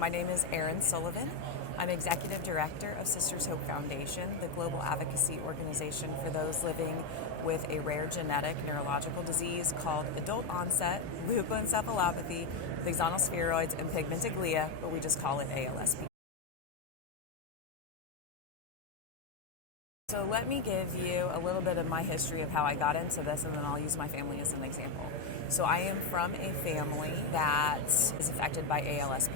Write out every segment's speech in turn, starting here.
My name is Erin Sullivan. I'm Executive Director of Sisters Hope Foundation, the global advocacy organization for those living with a rare genetic neurological disease called adult-onset leukoencephalopathy with axonal spheroids and pigmented glia, but we just call it ALSP. So let me give you a little bit of my history of how I got into this, and then I'll use my family as an example. So I am from a family that is affected by ALSP.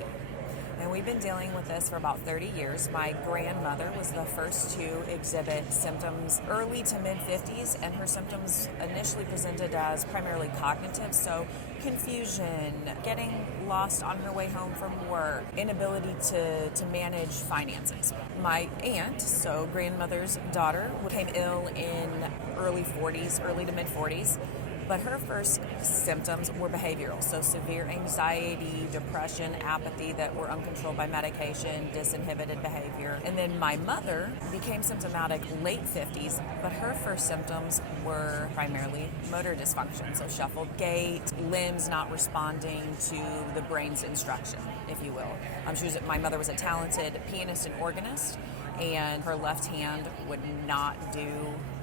And we've been dealing with this for about 30 years. My grandmother was the first to exhibit symptoms early to mid-50s, and her symptoms initially presented as primarily cognitive, so confusion, getting lost on her way home from work, inability to manage finances. My aunt, so grandmother's daughter, became ill in early to mid-40s. But her first symptoms were behavioral, so severe anxiety, depression, apathy that were uncontrolled by medication, disinhibited behavior. And then my mother became symptomatic late 50s, but her first symptoms were primarily motor dysfunction, so shuffled gait, limbs not responding to the brain's instruction, if you will. My mother was a talented pianist and organist, and her left hand would not do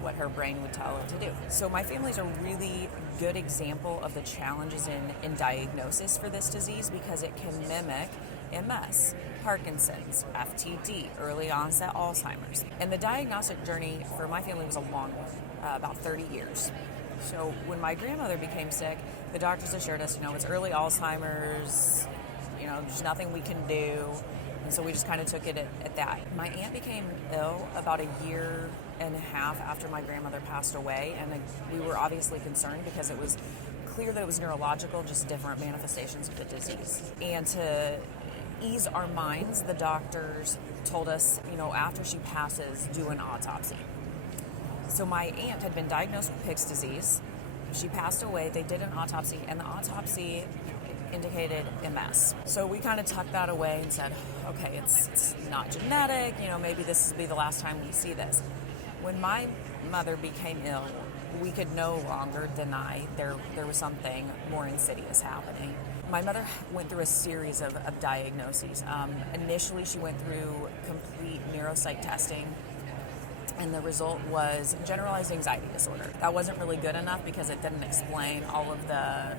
what her brain would tell it to do. So my family's a really good example of the challenges in diagnosis for this disease because it can mimic MS, Parkinson's, FTD, early-onset Alzheimer's. And the diagnostic journey for my family was a long one, about 30 years. So when my grandmother became sick, the doctors assured us, it's early Alzheimer's, there's nothing we can do. And so we just kind of took it at that. My aunt became ill about a year and a half after my grandmother passed away, and we were obviously concerned because it was clear that it was neurological, just different manifestations of the disease. And to ease our minds, the doctors told us, after she passes, do an autopsy. So my aunt had been diagnosed with Pick's disease. She passed away, they did an autopsy, and the autopsy indicated MS. So we kind of tucked that away and said, okay, it's not genetic, maybe this will be the last time we see this. When my mother became ill, we could no longer deny there was something more insidious happening. My mother went through a series of diagnoses. Initially, she went through complete neuropsych testing, and the result was generalized anxiety disorder. That wasn't really good enough because it didn't explain all of the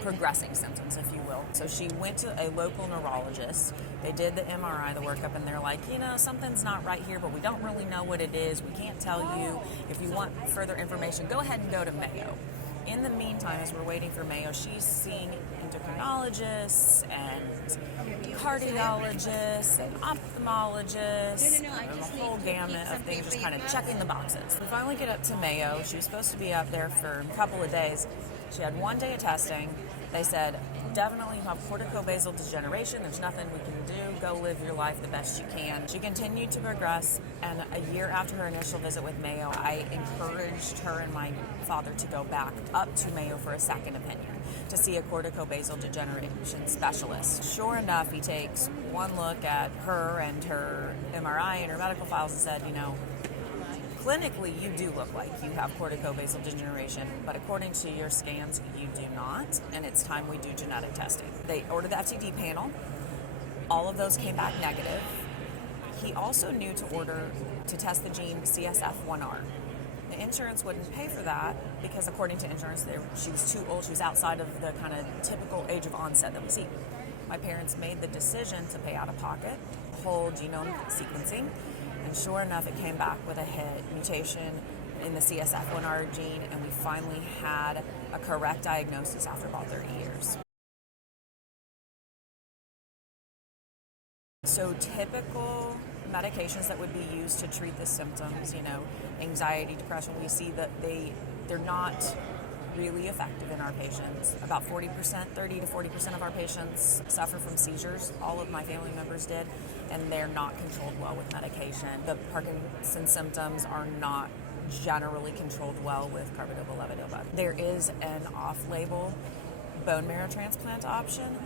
progressing symptoms, if you will. So she went to a local neurologist. They did the MRI, the workup, and they're like, something's not right here, but we don't really know what it is. We can't tell you. If you want further information, go ahead and go to Mayo. In the meantime, as we're waiting for Mayo, she's seeing endocrinologists and cardiologists and ophthalmologists, and a whole gamut of things, just kind of checking the boxes. We finally get up to Mayo. She was supposed to be up there for a couple of days. She had 1 day of testing. They said, definitely you have corticobasal degeneration. There's nothing we can do. Go live your life the best you can. She continued to progress, and a year after her initial visit with Mayo, I encouraged her and my father to go back up to Mayo for a second opinion to see a corticobasal degeneration specialist. Sure enough, he takes one look at her and her MRI and her medical files and said, clinically, you do look like you have corticobasal degeneration, but according to your scans, you do not, and it's time we do genetic testing. They ordered the FTD panel. All of those came back negative. He also knew to test the gene CSF1R. The insurance wouldn't pay for that because according to insurance, she was too old. She was outside of the kind of typical age of onset that we see. My parents made the decision to pay out of pocket, whole genome sequencing, and sure enough, it came back with a hit mutation in the CSF1R gene, and we finally had a correct diagnosis after about 30 years. So typical medications that would be used to treat the symptoms, anxiety, depression, we see that they're not really effective in our patients. About 30 to 40% of our patients suffer from seizures. All of my family members did, and they're not controlled well with medication. The Parkinson's symptoms are not generally controlled well with carbidopa-levodopa. There is an off-label bone marrow transplant option.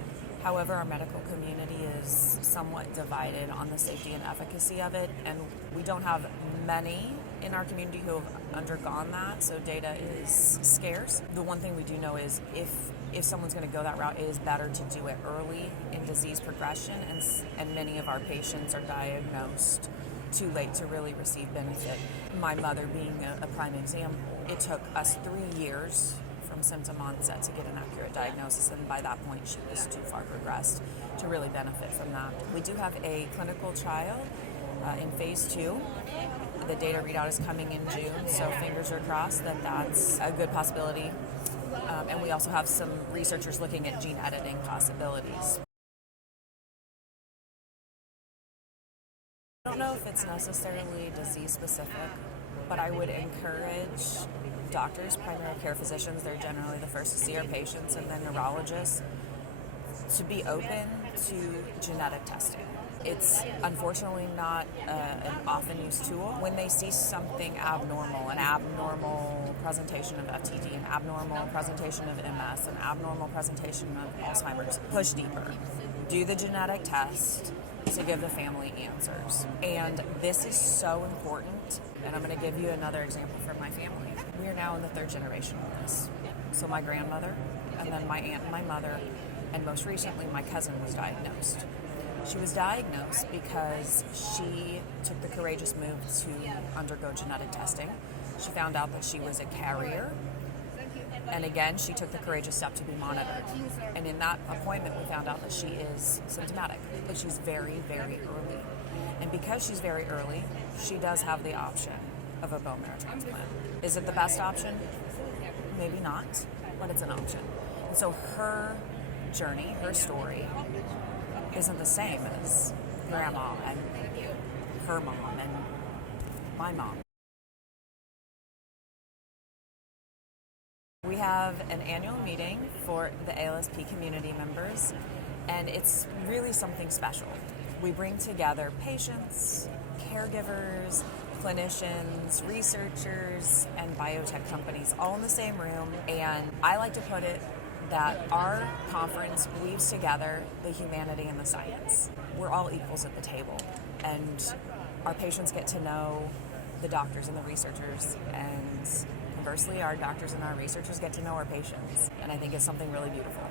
However, our medical community is somewhat divided on the safety and efficacy of it, and we don't have many in our community who have undergone that, so data is scarce. The one thing we do know is if someone's going to go that route, it is better to do it early in disease progression, and many of our patients are diagnosed too late to really receive benefit. My mother being a prime example, it took us 3 years from symptom onset to get an accurate diagnosis, and by that point she was too far progressed to really benefit from that. We do have a clinical trial in phase 2. The data readout is coming in June, so fingers are crossed that that's a good possibility. And we also have some researchers looking at gene editing possibilities. I don't know if it's necessarily disease specific, but I would encourage doctors, primary care physicians, they're generally the first to see our patients, and then neurologists, to be open to genetic testing. It's unfortunately not an often used tool. When they see something abnormal, an abnormal presentation of FTD, an abnormal presentation of MS, an abnormal presentation of Alzheimer's, push deeper. Do the genetic test to give the family answers. And this is so important. And I'm going to give you another example from my family. We are now in the 3rd generation of this. So my grandmother, and then my aunt and my mother, and most recently my cousin was diagnosed. She was diagnosed because she took the courageous move to undergo genetic testing. She found out that she was a carrier, and again, she took the courageous step to be monitored. And in that appointment, we found out that she is symptomatic, but she's very, very early. And because she's very early, she does have the option of a bone marrow transplant. Is it the best option? Maybe not, but it's an option. And so her journey, her story, isn't the same as grandma and her mom and my mom. We have an annual meeting for the ALSP community members, and it's really something special. We bring together patients, caregivers, clinicians, researchers, and biotech companies all in the same room, and I like to put it that our conference weaves together the humanity and the science. We're all equals at the table, and our patients get to know the doctors and the researchers, and conversely, our doctors and our researchers get to know our patients, and I think it's something really beautiful.